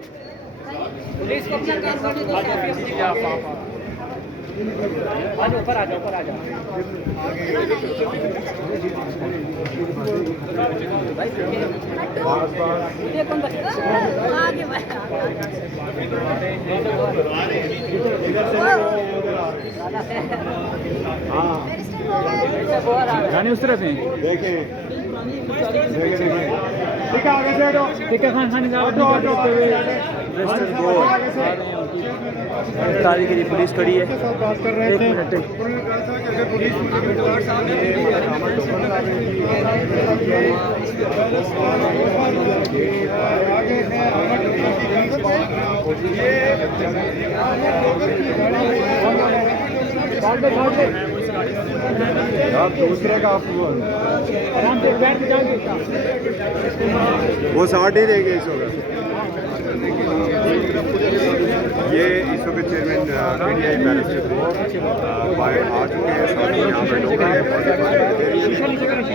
Police को अपना काम करने दो। आज ऊपर आ जाओ, ऊपर आ जाओ। मुझे कौन आगे रानी उस तरफ है। देखें टिक्का खान गिरफ्तारी के लिए पुलिस खड़ी है। एक मिनट आप दूसरे का वो 60 ही देंगे इस वक्त। ये इस वक्त चेयरमैन पीटीआई बैरिस्टर आ चुके हैं। साथ ही यहाँ पर लोग हैं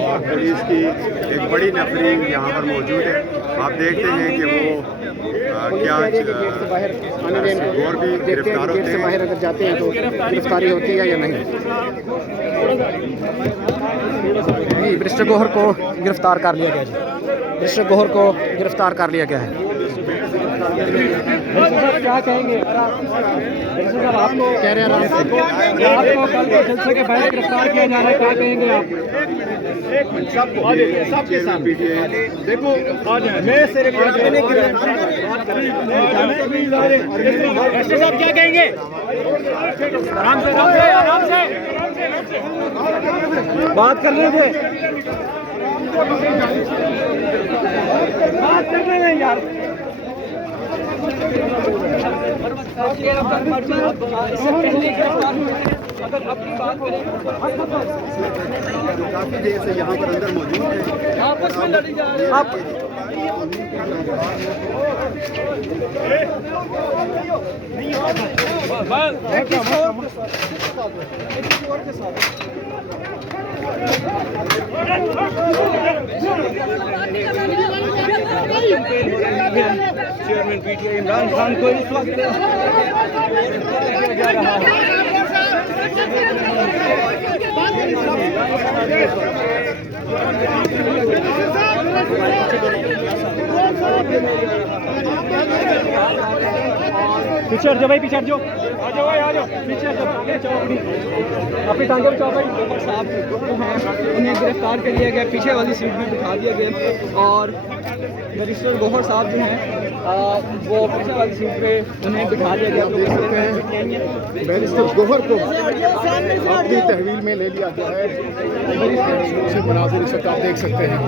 और पुलिस की एक बड़ी नफरी यहाँ पर मौजूद है। आप देखते हैं कि वो क्या और भी गिरफ्तार होते हैं। बाहर अगर जाते हैं तो गिरफ्तारी होती है या नहीं? जी, मिस्टर गौहर को गिरफ्तार कर लिया गया जी। मिस्टर गौहर को गिरफ्तार कर लिया गया है। क्या कहेंगे? आपको कह रहे हैं आपको कल के जलसे के बाहर गिरफ्तार किया जा रहा है, क्या कहेंगे आप? सबके साथ देखो आज मैं सिर्फ साहब क्या कहेंगे? आराम से आराम से बात कर लीजिए। बात कर रहे हैं यार। अगर अपनी बात करें काफी देर से यहाँ पर अंदर मौजूद है। आपस में लड़ी जा रही है। आप चेयरमैन पीटीआई इमरान खान को इस वक्त जा रहा है। पीछे हट जाओ भाई, पीछे हट जाओ। आ जाओ भाई, आ जाओ पीछे हट जाओ। आगे जाओ, अपनी टांगे बचाओ भाई। गौहर साहब जो हैं उन्हें गिरफ्तार कर लिया गया, पीछे वाली सीट में बिठा दिया गया और बैरिस्टर गौहर साहब जो हैं वो पीछे वाली सीट पे उन्हें बिठा दिया गया। बैरिस्टर गौहर को अपनी तहवील में ले लिया गया है। मनाजिर इस वक्त आप देख सकते हैं।